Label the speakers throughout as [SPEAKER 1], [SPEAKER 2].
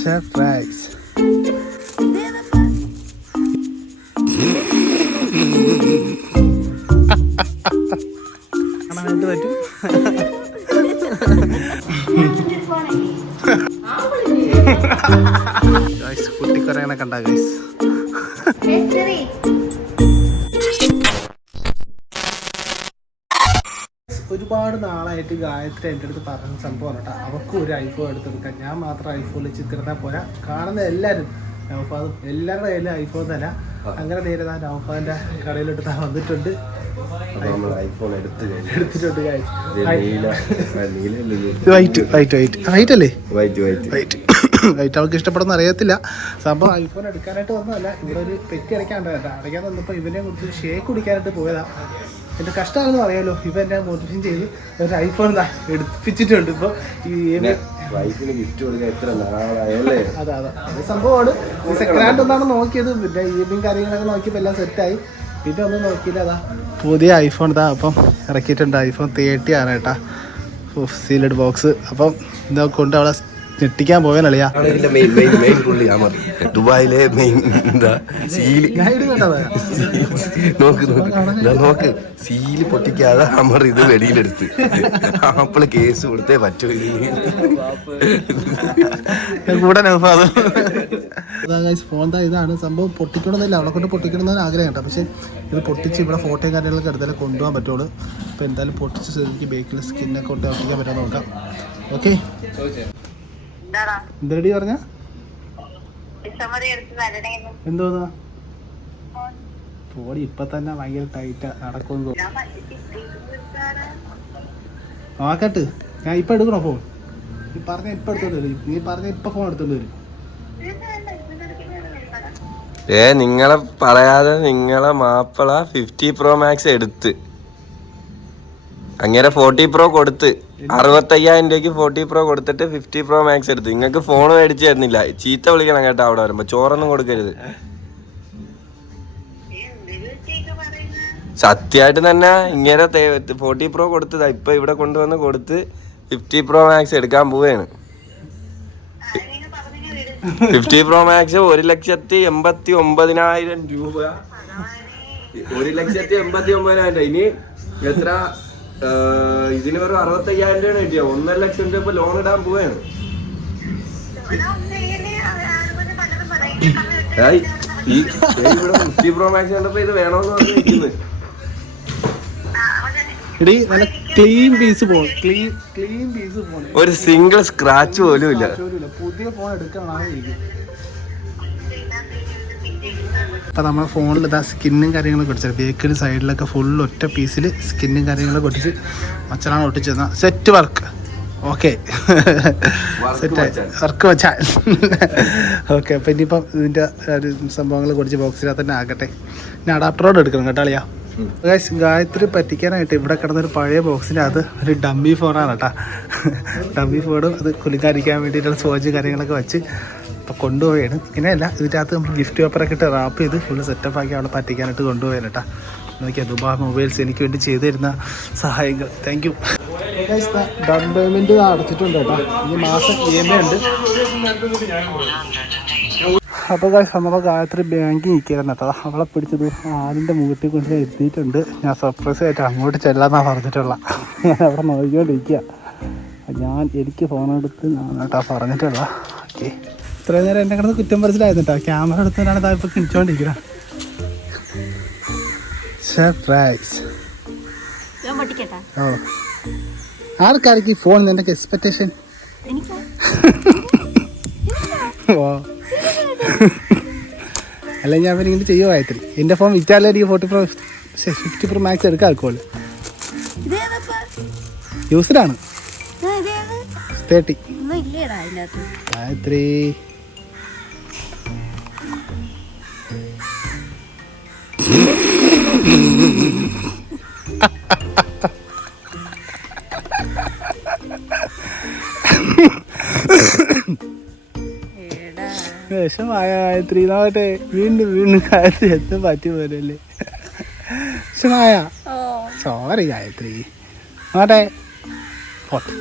[SPEAKER 1] Surprise കാണാനായിട്ട് പറ്റും guys കുട്ടിക്കുറങ്ങനെ കണ്ട ഗൈസ് നാളായിട്ട് ഗായത്രി എന്റെ അടുത്ത് പറഞ്ഞ സംഭവമാണ് കേട്ടോ. അവർക്ക് ഒരു ഐഫോൺ എടുത്തെടുക്കാം ഞാൻ മാത്രം ഐഫോണിൽ ചിത്രത്താൽ പോരാ. കാണുന്ന എല്ലാവരും നൗഫാദും എല്ലാവരുടെ കയ്യിലും ഐഫോൺ തല. അങ്ങനെ നേരെ ഞാൻ നൗഫാദിന്റെ കടയിലോട്ട് താ വന്നിട്ടുണ്ട്.
[SPEAKER 2] നമ്മൾ ഐഫോൺ എടുത്തു
[SPEAKER 1] എടുത്തിട്ടുണ്ട്. വൈറ്റ് വൈറ്റ് വൈറ്റ് വൈറ്റ് അല്ലേ
[SPEAKER 2] വൈറ്റ് വൈറ്റ്
[SPEAKER 1] വൈറ്റ് വൈറ്റ് അവൾക്ക് ഇഷ്ടപ്പെടുന്ന അറിയത്തില്ല. സംഭവം ഐഫോൺ എടുക്കാനായിട്ട് വന്നതല്ല. ഇവിടെ ഒരു പെറ്റി അടയ്ക്കാണ്ട് കേട്ടോ. അടയ്ക്കാൻ വന്നപ്പോൾ ഇവനെ കുറിച്ച് ഷേക്ക് കുടിക്കാനായിട്ട് പോയതാ. എന്റെ കഷ്ടമാണെന്ന് അറിയാലോ. ഇപ്പൊ എന്നെ മോട്ടിവേഷൻ ചെയ്ത് ഒരു ഐഫോൺ എടുപ്പിച്ചിട്ടുണ്ട് ഇപ്പോൾ ഈ
[SPEAKER 2] വൈഫിന് ഗിഫ്റ്റ് കൊടുക്കാൻ എത്ര നാളായല്ലേ?
[SPEAKER 1] അതെ അതെ. അത് സംഭവമാണ്. സെക്കൻഡ് ഹാൻഡ് ഒന്നാണ് നോക്കിയത്. പിന്നെ എം കാര്യങ്ങളൊക്കെ നോക്കിയപ്പോൾ എല്ലാം സെറ്റായി പിന്നെ ഒന്നും നോക്കിയില്ല അതാ. പുതിയ ഐഫോൺ ഇതാ. അപ്പം ഇറക്കിയിട്ടുണ്ട്. ഐഫോൺ തേർട്ടി ആണ് കേട്ടാ. സീലഡ് ബോക്സ് അപ്പം ഇതൊക്കെ കൊണ്ട് അവളെ ഞെട്ടിക്കാൻ
[SPEAKER 2] പോകാൻ അളിയാ ദുബായിലെ മെയിൻ എന്താ?
[SPEAKER 1] സീൽ.
[SPEAKER 2] നോക്ക് നോക്ക്. നോക്ക്. സീൽ പൊട്ടിക്കാതെ അമർ ഇത് വെടിയിലെടുത്ത് ആപ്പിൾ കേസ് കൊടുത്തേ പറ്റൂ
[SPEAKER 1] കൂടെ ഫോൺ ദാ ഇതാണ്. സംഭവം പൊട്ടിക്കണമെന്നില്ല. അവളെ കൊണ്ട് പൊട്ടിക്കണമെന്ന് ആഗ്രഹം കേട്ടോ. പക്ഷേ ഇത് പൊട്ടിച്ച് ഇവിടെ ഫോട്ടോയും കാര്യങ്ങളൊക്കെ എടുത്താലേ കൊണ്ടുപോകാൻ പറ്റുള്ളൂ. അപ്പോൾ എന്തായാലും പൊട്ടിച്ച് സ്ഥിതിക്ക് ബേക്കിൽ സ്കിന്നൊക്കെ കൊണ്ട് ഒട്ടിക്കാൻ പറ്റാൻ നോക്കാം. ഓക്കെ
[SPEAKER 3] എന്താടാ?
[SPEAKER 1] എന്തരടി പറഞ്ഞ? എന്തോന്നാ? പോടി ഇപ്പൊ തന്നെ ഭയങ്കര ടൈറ്റ്
[SPEAKER 3] നടക്കുന്നു
[SPEAKER 1] നോക്കട്ട്. ഞാൻ ഇപ്പൊ എടുക്കണോ ഫോൺ? നീ പറഞ്ഞ ഇപ്പൊ എടുത്തോണ്ട് വരും. നീ പറഞ്ഞ ഇപ്പൊ ഫോൺ എടുത്തോണ്ട് വരും.
[SPEAKER 2] ഏ നിങ്ങളെ പറയാതെ നിങ്ങളെ മാപ്പിള ഫിഫ്റ്റി പ്രോ മാക്സ് എടുത്ത്. അങ്ങനെ ഫോർട്ടി പ്രോ കൊടുത്ത് അറുപത്തയ്യായിരം രൂപയ്ക്ക് ഫോർട്ടി പ്രോ കൊടുത്തിട്ട് ഫിഫ്റ്റി പ്രോ മാക്സ് എടുത്ത്. നിങ്ങൾക്ക് ഫോൺ മേടിച്ചു തരുന്നില്ല ചീത്ത വിളിക്കണം കേട്ടോ അവിടെ വരുമ്പോ. ചോറൊന്നും കൊടുക്കരുത്. സത്യമായിട്ട് തന്നെ ഇങ്ങനെ ഫോർട്ടി പ്രോ കൊടുത്തതാ. ഇപ്പൊ ഇവിടെ കൊണ്ടുവന്ന് കൊടുത്ത് ഫിഫ്റ്റി പ്രോ മാക്സ് എടുക്കാൻ പോവുകയാണ് ഫിഫ്റ്റി പ്രോ മാക്സ് ഒരു ലക്ഷത്തി എൺപത്തി ഒമ്പതിനായിരം രൂപ. ഒരു ലക്ഷത്തി എൺപത്തി ഒമ്പതിനായിരം ഇനി എത്ര ഇതിന് വെറും അറുപത്തയ്യായിരം രൂപയാണ് കിട്ടിയ ഒന്നര ലക്ഷം രൂപ ഇപ്പൊ ലോൺ ഇടാൻ പോവാണ്. ഏയ്, ഈ ഏയ് ഇവിടെ ഫിഫ്റ്റി പ്രോ മാക്സ് കണ്ടപ്പോ ഇത് വേണമെന്ന് പറഞ്ഞു നിൽക്കുന്നത്
[SPEAKER 1] എടി നല്ല clean piece phone clean clean piece phone
[SPEAKER 2] ഒരു സിംഗിൾ സ്ക്രാച്ച് പോലും ഇല്ല.
[SPEAKER 1] പുതിയ ഫോൺ എടുക്കണം അപ്പൊ നമ്മുടെ ഫോണിൽ ഇതാ സ്കിന്നും കാര്യങ്ങളൊക്കെ ഒട്ടിച്ചത് ബേക്കിൽ സൈഡിലൊക്കെ ഫുൾ ഒറ്റ പീസിൽ സ്കിന്നും കാര്യങ്ങളൊക്കെ ഒട്ടിച്ച് മച്ചനാണ് ഒട്ടിച്ചത് set work okay set work വെച്ചാൽ. ഓക്കെ അപ്പം ഇനിയിപ്പം ഇതിന്റെ ഒരു സംഭവങ്ങൾ കുടിച്ച് ബോക്സിനകത്ത് തന്നെ ആകട്ടെ. ഇനി അഡാപ്റ്ററോട് എടുക്കണം കേട്ടോ അളിയാ. ഗായത്രി പറ്റിക്കാനായിട്ട് ഇവിടെ കിടന്നൊരു പഴയ ബോക്സിന്റെ അത് ഒരു ഡമ്മി ഫോണാണ് കേട്ടോ. ഡമ്മി ഫോണും അത് കുലുക്കാതിരിക്കാൻ വേണ്ടിയിട്ടുള്ള സോജ് കാര്യങ്ങളൊക്കെ വെച്ച് അപ്പോൾ കൊണ്ടുപോയാണ് ഇങ്ങനെയല്ല ഇതിന്റെ അകത്ത് നമ്മൾ ഗിഫ്റ്റ് പേപ്പറൊക്കെ ഇട്ട് റാപ്പ് ചെയ്ത് ഫുള്ള് സെറ്റപ്പ് ആക്കി അവിടെ പറ്റിക്കാനായിട്ട് കൊണ്ടുപോയാണ് കേട്ടോ നോക്കിയാൽ ദുബാ മൊബൈൽസ് എനിക്ക് വേണ്ടി ചെയ്തു തരുന്ന സഹായങ്ങൾ. താങ്ക് യു ഡൗൺ പേയ്മെന്റ് അടച്ചിട്ടുണ്ട് കേട്ടോ ഈ മാസം ഇ ഉണ്ട്. അപ്പോൾ നമ്മളെ ഗായത്രി ബാങ്കിൽ നിൽക്കുകയായിരുന്നു കേട്ടോ അവളെ പിടിച്ചത് ആലിന്റെ മുഖത്തിൽ കൊണ്ട് എത്തിയിട്ടുണ്ട് ഞാൻ സർപ്രൈസ് ആയിട്ട് അങ്ങോട്ട് ചെല്ലാന്നാണ് പറഞ്ഞിട്ടുള്ള. ഞാൻ അവിടെ നോക്കിക്കൊണ്ടിരിക്കുക ഞാൻ എനിക്ക് ഫോണെടുത്ത് ഞാൻ കേട്ടോ പറഞ്ഞിട്ടുള്ള. ഇത്രയും നേരം എന്നെ കിടന്ന് കുറ്റം മനസ്സിലായിരുന്നു ക്യാമറ എടുത്തവരാണ് താ ഇപ്പോൾ കിണിച്ചോണ്ടിരിക്കുന്നത് സർപ്രൈസ് ഓ. ആർക്കാർക്ക് ഈ ഫോൺ നിന്റെ എക്സ്പെക്ടേഷൻ ഓ. അല്ല ഞാൻ പിന്നെ ഇങ്ങനെ ചെയ്യുമോ ഗായത്രി എന്റെ ഫോൺ വിറ്റാലേ എനിക്ക് forty pro fifty pro max എടുക്കാൻ
[SPEAKER 4] ഇതേതപ്പ
[SPEAKER 1] യൂസ്ഡാണ് തേർട്ടി
[SPEAKER 4] ഒന്നും
[SPEAKER 1] വിഷമായ ഗായത്രി. വീണ്ടും വീണ്ടും ഗായത്രി എന്ത് പറ്റി പോരല്ലേ വിഷമായ. സോറി ഗായത്രി. നോട്ടെ പോട്ടെ.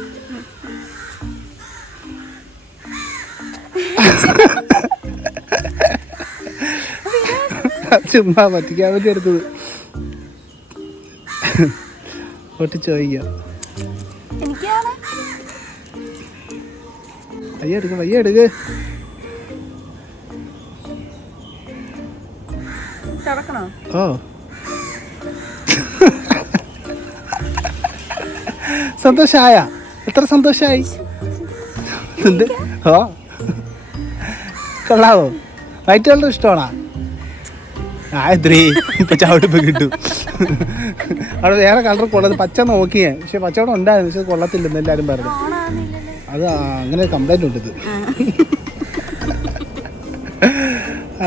[SPEAKER 1] ചുമ്മാ പറ്റിക്കാൻ വേണ്ടി എടുത്തത്. ഒട്ടി ചോദിക്കാം.
[SPEAKER 4] എനിക്കാണ്.
[SPEAKER 1] വയ്യ എടുക്ക് വയ്യ എടുക്ക്.
[SPEAKER 4] തുറക്കണോ
[SPEAKER 1] ഓ. സന്തോഷായ? എത്ര സന്തോഷായി? എന്ത്? ഓ. കൊള്ളാവോ? വൈറ്റ് കളർ ഇഷ്ടമാണോ? ആയത്രീ ഇപ്പൊ ചവിട്ടിപ്പോ കിട്ടും. അവിടെ വേറെ കളർ കൊള്ളത് പച്ച നോക്കിയേ. പക്ഷെ പച്ചവടം ഉണ്ടായിരുന്നു. പക്ഷെ കൊള്ളത്തില്ലെന്ന് എല്ലാരും പറഞ്ഞു. അത് അങ്ങനെ കംപ്ലൈന്റ് ഉണ്ട് ഇത്.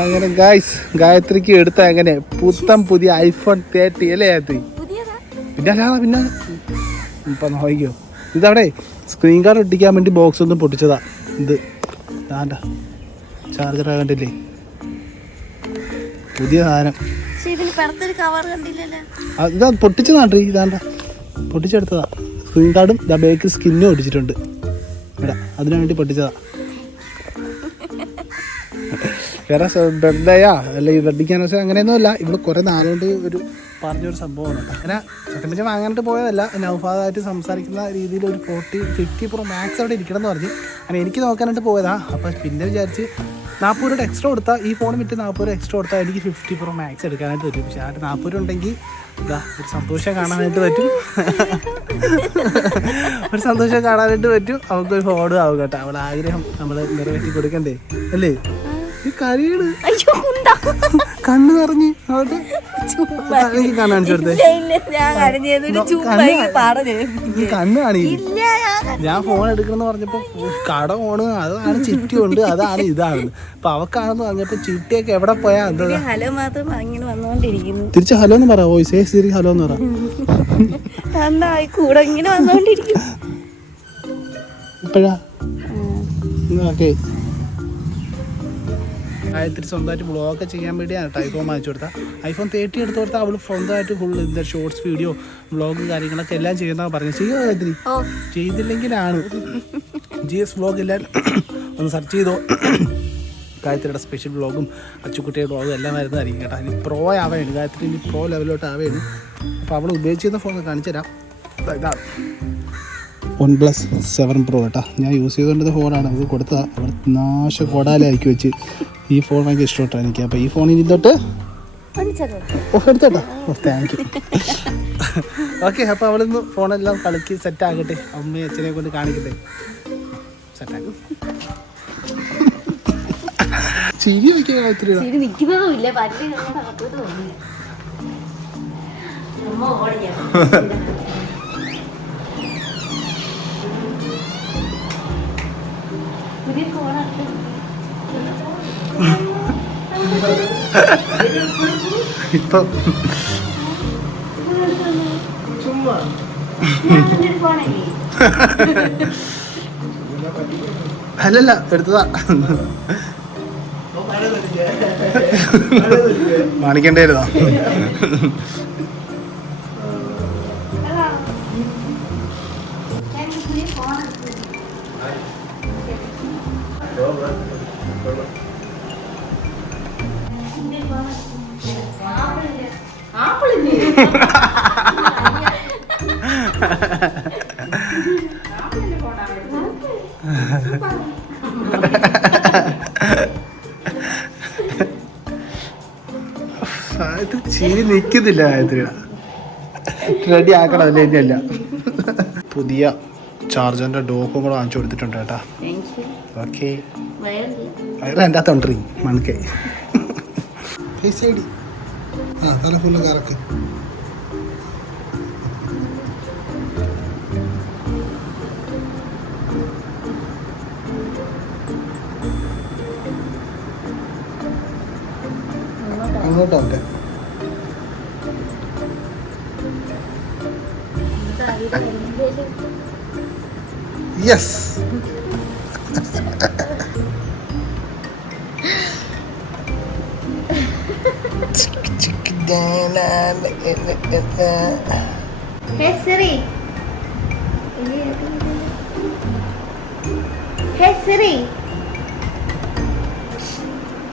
[SPEAKER 1] അങ്ങനെ ഗായ്സ് ഗായത്രിക്ക് എടുത്ത അങ്ങനെ പുത്തം പുതിയ ഐഫോൺ തേർട്ടി അല്ലേ ഗായത്രി? പിന്നെ അല്ലാതെ പിന്നെ ഇപ്പൊ നോക്കിയോ ഇതവിടെ സ്ക്രീൻ കാർഡ് ഒട്ടിക്കാൻ വേണ്ടി ബോക്സ് ഒന്നും പൊട്ടിച്ചതാ. ഇത്. ആണ്ട ചാർജർ കണ്ടില്ലേ? പുതിയ സാധനം. ഇതാ പൊട്ടിച്ചതാണ്ട് ഇതാണ്ട പൊട്ടിച്ചെടുത്തതാ. സ്ക്രീൻ കാർഡും ഇതാ ബേക്ക് സ്കിന്നും ഒടിച്ചിട്ടുണ്ട് ഇവിടെ അതിനു വേണ്ടി പൊട്ടിച്ചതാ. വേറെ ബർത്ത്ഡേയാ അല്ല അങ്ങനെയൊന്നും അല്ല ഇവിടെ കുറെ നാളുകൊണ്ട് ഒരു പറഞ്ഞൊരു സംഭവമാണ് അങ്ങനെ സത്യം വെച്ചാൽ വാങ്ങാനായിട്ട് പോയതല്ല നൗഫാദായിട്ട് സംസാരിക്കുന്ന രീതിയിൽ ഒരു ഫോർട്ടി ഫിഫ്റ്റി പ്രോ മാക്സ് അവിടെ ഇരിക്കണം എന്ന് പറഞ്ഞ്. അങ്ങനെ എനിക്ക് നോക്കാനായിട്ട് പോയതാ. അപ്പം പിന്നെ വിചാരിച്ച് നാൽപ്പത് രൂപ എക്സ്ട്രാ കൊടുത്താൽ ഈ ഫോൺ വിറ്റ് നാൽപ്പത് രൂപ എക്സ്ട്രാ കൊടുത്താൽ എനിക്ക് ഫിഫ്റ്റി പ്രോ മാക്സ് എടുക്കാനായിട്ട് പറ്റും. പക്ഷേ ആ നാൽപ്പത് രൂപ ഉണ്ടെങ്കിൽ ഇതാ ഒരു സന്തോഷം കാണാനായിട്ട് പറ്റും. ഒരു സന്തോഷം കാണാനായിട്ട് പറ്റും. അവൾക്ക് ഒരു ഫോണും ആവും കേട്ടോ. അവളെ ആഗ്രഹം നമ്മൾ നിറവേറ്റി കൊടുക്കണ്ടേ അല്ലേ? ഈ കരിയാണ്.
[SPEAKER 4] അയ്യോ കുന്താ
[SPEAKER 1] കണ്ണ് നിറഞ്ഞ് അവിടെ. എനിക്ക് കൊടുത്തേ.
[SPEAKER 4] ഒരു ചുമ്മാ ഇങ്ങ്
[SPEAKER 1] കണ്ണ്
[SPEAKER 4] ഇല്ല ഞാൻ
[SPEAKER 1] ഫോൺ എടുക്കണമെന്ന് പറഞ്ഞപ്പോ കട ഓണ് അതാണ് ചിട്ടി ഉണ്ട് അതാണ് ഇതാണ് അപ്പൊ അവക്കാണെന്ന് പറഞ്ഞപ്പോ ചിട്ടിയൊക്കെ എവിടെ പോയാ എന്താ?
[SPEAKER 4] ഹലോ മാത്രം ഇങ്ങനെ വന്നോണ്ടിരിക്കുന്നു
[SPEAKER 1] തിരിച്ച് ഹലോ എന്ന് പറ വോയിസ്. ഏ സിരി ഹലോ എന്ന് പറ.
[SPEAKER 4] കൂടെ ഇങ്ങനെ വന്നോണ്ടിരിക്കും
[SPEAKER 1] ഇപ്പോഴാ? ഓക്കെ. ഗായത്രി സ്വന്തമായിട്ട് വ്ളോഗൊക്കെ ചെയ്യാൻ വേണ്ടിയാണ് കേട്ടോ ഐഫോൺ വാങ്ങിച്ചു കൊടുത്ത ഐഫോൺ തേർട്ടി എടുത്ത് കൊടുത്താൽ അവൾ സ്വന്തമായിട്ട് ഫുൾ എന്താ ഷോർട്സ് വീഡിയോ വ്ളോഗ് കാര്യങ്ങളൊക്കെ എല്ലാം ചെയ്യുന്ന പറഞ്ഞു ചെയ്യുമോ ഗായത്രി? ചെയ്തില്ലെങ്കിലാണ്. ജി എസ് വ്ളോഗ് എല്ലാം ഒന്ന് സെർച്ച് ചെയ്തോ. ഗായത്രിയുടെ സ്പെഷ്യൽ വ്ളോഗും അച്ചുക്കുട്ടിയുടെ വ്ളോഗും എല്ലാം വരുന്നതായിരിക്കും കേട്ടോ. ഇനി പ്രോ ആവേണ്. ഗായത്രി ഇനി പ്രോ ലെവലിലോട്ട് ആവേണ്. അപ്പോൾ അവൾ ഉപയോഗിച്ചിരുന്ന ഫോൺ കാണിച്ചു തരാം. ഇതാ. ഇതാണ് വൺ പ്ലസ് സെവൻ പ്രോ കേട്ടോ ഞാൻ യൂസ് ചെയ്തുകൊണ്ടിരുന്ന ഫോണാണ് അത് കൊടുത്ത അവിടെ നാശ കൊടാലാക്കി വെച്ച്. ഈ ഫോൺ ഭയങ്കര ഇഷ്ടപ്പെട്ടാണ് എനിക്ക്. അപ്പോൾ ഈ ഫോൺ ഇനി തൊട്ട് ഓ എടുത്തോട്ടോ. ഓ താങ്ക് യു ഓക്കെ അപ്പോൾ അവളിന്ന് ഫോണെല്ലാം കളിക്ക് സെറ്റ് ആകട്ടെ. അമ്മയും അച്ഛനെ കൊണ്ട് കാണിക്കട്ടെ. സെറ്റാക്കും ചിരി വയ്ക്കാൻ ഗായത്രി
[SPEAKER 4] ശരി നിൽക്കുന്നതും
[SPEAKER 1] ഇപ്പൊ അല്ലല്ല എടുത്തതാ. മാണിക്കണ്ടായിരുന്നോ
[SPEAKER 4] Thank പുതിയ
[SPEAKER 1] ഇത് ചിരി നിൽക്കുന്നില്ല റെഡി ആക്കണമല്ലേ ഇനിയല്ല പുതിയ ചാർജറിന്റെ ഡോക്കും കൂടെ വാങ്ങിച്ചു കൊടുത്തിട്ടുണ്ട് കേട്ടാ. ഓക്കെ വയറ് എന്റെ അകത്തുണ്ട് മണക്കേ പൈസ അടി ആ തല ഫുള്ള് കറക്ക്. അങ്ങോട്ടോട്ടെ യെസ്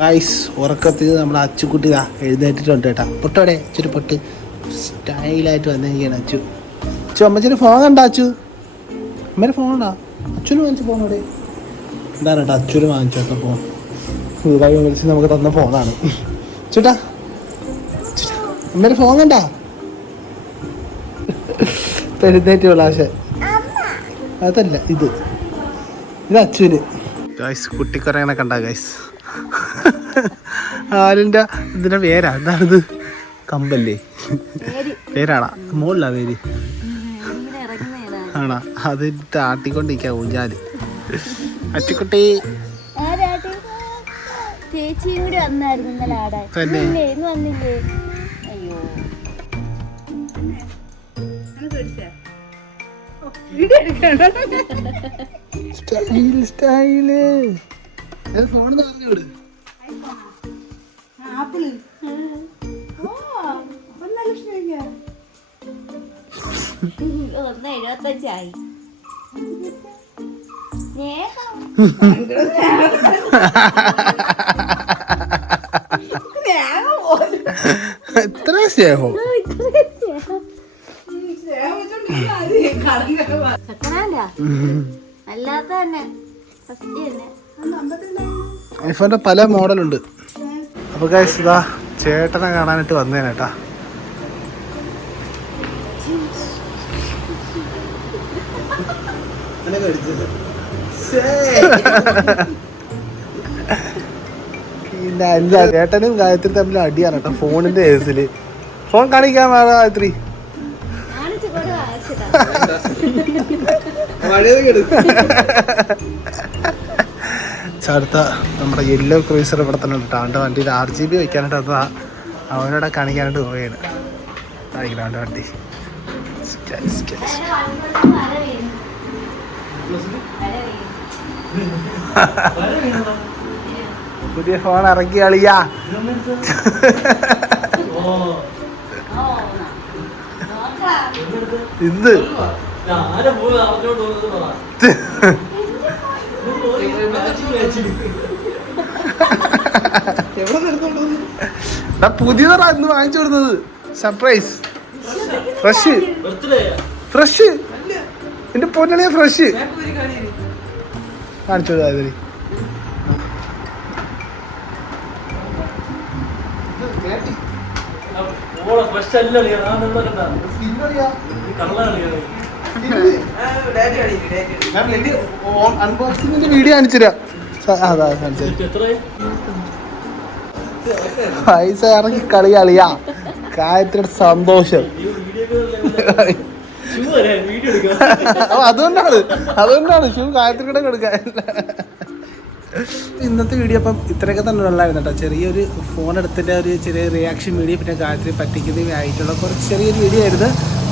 [SPEAKER 1] ഐസ് ഉറക്കത്തിൽ നമ്മൾ അച്ചുകുട്ടി ഇതാ എഴുന്നേറ്റിട്ടുണ്ട് കേട്ടാ. പൊട്ടോടെ ഇച്ചിരി പൊട്ട്. സ്റ്റൈലായിട്ട് വന്നിരിക്കുകയാണ് അച്ചു. അച്ചു അമ്മച്ചിന് ഫോൺ കണ്ട അച്ചു? അമ്മേടെ ഫോൺ ഉണ്ടാ? അച്ഛന് വാങ്ങിച്ച ഫോൺ ഇവിടെ എന്താണ് കേട്ടോ അച്ഛന് വാങ്ങിച്ചോട്ടോ ഫോൺ പുതുതായി വിളിച്ച് നമുക്ക് തന്ന ഫോണാണ് ചൂട്ടാ അമ്മേടെ ഫോൺ കണ്ടാ? എഴുന്നേറ്റ് വിളാശ അതല്ല ഇത്. ഇത് അച്ഛന്. ഗൈസ് കുട്ടിക്കുറങ്ങനെ കണ്ട ഗൈസ് ആലിന്റെ ഇതിന്റെ പേരാ എന്താണിത്? കമ്പല്ലേ? പേരാണാ? മുകളിലാ പേര്. ആണാ? അത് ആട്ടിക്കൊണ്ടിരിക്കാ ഊഞ്ഞാൽ. അച്ചുക്കുട്ടി.
[SPEAKER 4] ചേച്ചിയും കൂടി വന്നായിരുന്നു ഇന്നലെ ആടാൻ
[SPEAKER 1] തന്നെ?
[SPEAKER 4] ഇല്ലേ, ഇന്ന് വന്നില്ലേ?
[SPEAKER 1] സ്റ്റൈൽ സ്റ്റൈൽ ഫോൺ പറഞ്ഞോട്
[SPEAKER 4] ഒന്ന് എഴുപത്തഞ്ചായി. സ്നേഹം.
[SPEAKER 1] എത്ര സ്നേഹം
[SPEAKER 4] ചെക്കനാണ്ടാ അല്ലാത്ത തന്നെ ഫസ്റ്റ് തന്നെ
[SPEAKER 1] ഐഫോണിന്റെ പല മോഡലുണ്ട്. അപ്പൊ ഗൈസ് ഇതാ ചേട്ടനെ കാണാനായിട്ട് വന്നേനേട്ടാ കേട്ടാ. ചേട്ടനും ഗായത്രി തമ്മിൽ അടിയാണ് കേട്ടോ ഫോണിന്റെ കേസിൽ. ഫോൺ കാണിക്കാൻ ഗായത്രി. അടുത്ത നമ്മുടെ യെല്ലോ ക്രൂസർ ഇവിടെ തന്നെ ഉണ്ട് അവന്റെ വണ്ടിയിൽ ആർ ജി ബി വയ്ക്കാനായിട്ട് അത് അവനോടെ കാണിക്കാനായിട്ട് പോവുകയാണ്. ആയിരിക്കണം അവന്റെ വണ്ടി. പുതിയ ഫോൺ ഇറക്കി ഇത് പുതിയതാ ഇന്ന് വാങ്ങിച്ചു കൊടുത്തത്. സർപ്രൈസ് ഫ്രഷ് ഫ്രഷ് എന്റെ പൊന്നണിയ ഫ്രഷ് കാണിച്ചു കൊടുത്താൽ അൺബോക്സിംഗിന്റെ വീഡിയോ കാണിച്ചുതരാം. അതാ പൈസ ഇറങ്ങി കളി കളിയാ കാര്യത്തിനോട് സന്തോഷം അതുകൊണ്ടാണ് അതുകൊണ്ടാണ് ഷൂ കാര്യത്തിലൂടെ കൊടുക്കാൻ. ഇന്നത്തെ വീഡിയോ അപ്പം ഇത്രയൊക്കെ തന്നെ ഉള്ളായിരുന്നു കേട്ടോ. ചെറിയൊരു ഫോൺ എടുത്തിട്ട് ഒരു ചെറിയ റിയാക്ഷൻ വീഡിയോ പിന്നെ കാര്യത്തിൽ പറ്റിക്കുന്നതും ആയിട്ടുള്ള കുറച്ച് ചെറിയൊരു വീഡിയോ ആയിരുന്നു.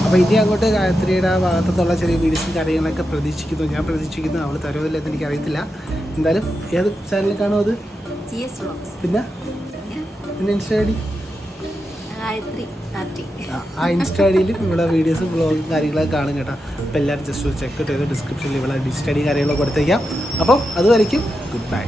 [SPEAKER 1] അപ്പോൾ ഇനി അങ്ങോട്ട് ഗായത്രിയുടെ ഭാഗത്തുള്ള ചെറിയ വീഡിയോസും കാര്യങ്ങളൊക്കെ പ്രതീക്ഷിക്കുന്നു. ഞാൻ പ്രതീക്ഷിക്കുന്നു. അവൾ തരുമില്ലെന്ന് എനിക്ക് അറിയത്തില്ല എന്തായാലും ഏത് ചാനലിൽ കാണും അത്? പിന്നെ? പിന്നെ ഇൻസ്റ്റ ഐ ഡി? ആ ഇൻസ്റ്റ ഐ ഡിയിൽ നിങ്ങളുടെ വീഡിയോസും ബ്ലോഗും കാര്യങ്ങളൊക്കെ കാണും കേട്ടോ. അപ്പോൾ എല്ലാവരും ജസ്റ്റ് ചെക്ക് ചെയ്ത് ഡിസ്ക്രിപ്ഷനിൽ ഇവിടെ ഇൻസ്റ്റ ഐ കാര്യങ്ങളൊക്കെ കൊടുത്തേക്കാം. അപ്പം അതുവരയ്ക്കും ഗുഡ് ബൈ